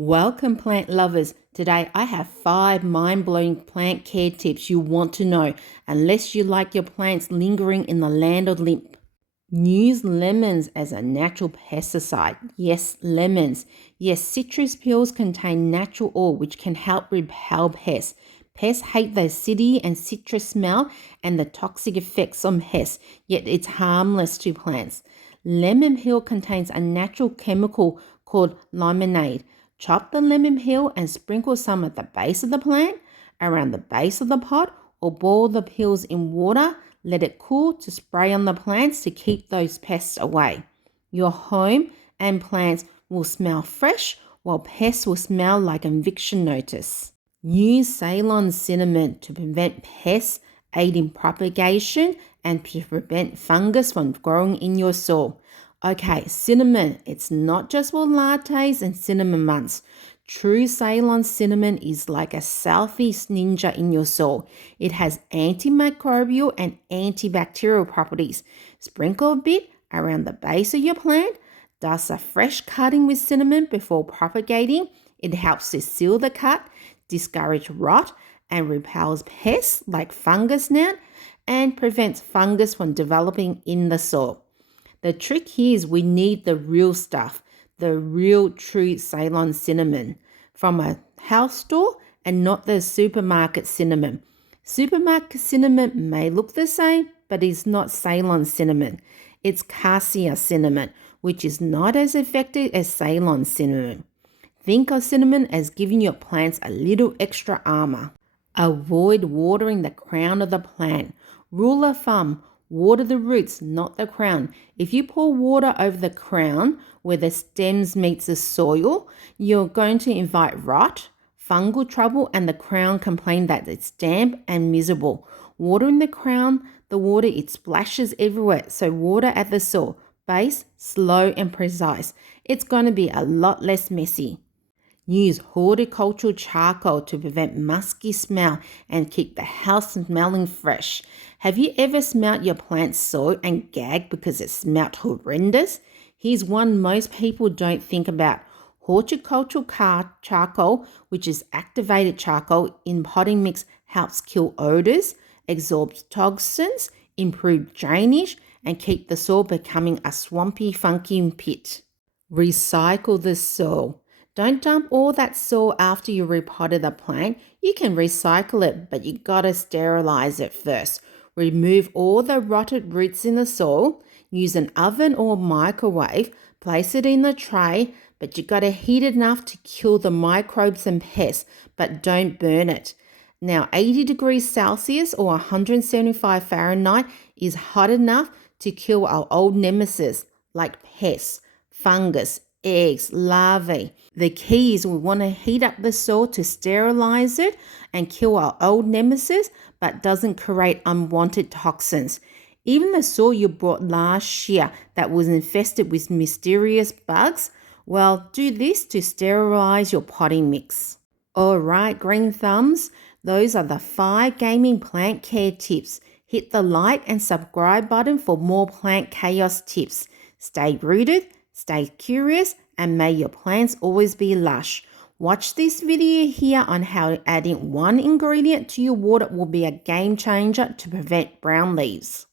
Welcome, plant lovers. Today I have 5 mind-blowing plant care tips you want to know unless you like your plants lingering in the land of limp. Use lemons as a natural pesticide. Yes, lemons. Yes, citrus peels contain natural oil which can help repel pests. Pests hate the acidity and citrus smell and the toxic effects on pests, yet it's harmless to plants. Lemon peel contains a natural chemical called limonene. Chop the lemon peel and sprinkle some at the base of the plant, around the base of the pot, or boil the peels in water. Let it cool to spray on the plants to keep those pests away. Your home and plants will smell fresh, while pests will smell like eviction notice. Use Ceylon Cinnamon to prevent pests, aid in propagation, and to prevent fungus from growing in your soil. Okay, cinnamon, it's not just for lattes and cinnamon buns. True Ceylon cinnamon is like a southeast ninja in your soil. It has antimicrobial and antibacterial properties. Sprinkle a bit around the base of your plant. Dust a fresh cutting with cinnamon before propagating. It helps to seal the cut, discourage rot, and repels pests like fungus gnat, and prevents fungus from developing in the soil. The trick here is we need the real stuff, the real true Ceylon cinnamon from a house store and not the supermarket cinnamon. Supermarket cinnamon may look the same, but it's not Ceylon cinnamon. It's cassia cinnamon, which is not as effective as Ceylon cinnamon. Think of cinnamon as giving your plants a little extra armor. Avoid watering the crown of the plant. Rule of thumb, water the roots, not the crown. If you pour water over the crown where the stems meet the soil, you're going to invite rot, fungal trouble, and the crown complain that it's damp and miserable. Watering the crown, the water, it splashes everywhere. So water at the soil, base, slow and precise. It's going to be a lot less messy. Use horticultural charcoal to prevent musky smell and keep the house smelling fresh. Have you ever smelt your plant's soil and gagged because it smelt horrendous? Here's one most people don't think about. Horticultural charcoal, which is activated charcoal in potting mix, helps kill odors, absorbs toxins, improve drainage, and keep the soil becoming a swampy, funky pit. Recycle the soil. Don't dump all that soil after you repotted the plant. You can recycle it, but you gotta sterilize it first. Remove all the rotted roots in the soil. Use an oven or microwave. Place it in the tray, but you gotta heat it enough to kill the microbes and pests, but don't burn it. Now, 80 degrees Celsius or 175 Fahrenheit is hot enough to kill our old nemesis like pests, fungus, eggs, larvae. The key is we want to heat up the soil to sterilize it and kill our old nemesis, but doesn't create unwanted toxins. Even the soil you bought last year that was infested with mysterious bugs, well, do this to sterilize your potting mix. All right, green thumbs, those are the 5 gaming plant care tips. Hit the like and subscribe button for more plant chaos tips. Stay rooted, stay curious, and may your plants always be lush. Watch this video here on how adding one ingredient to your water will be a game changer to prevent brown leaves.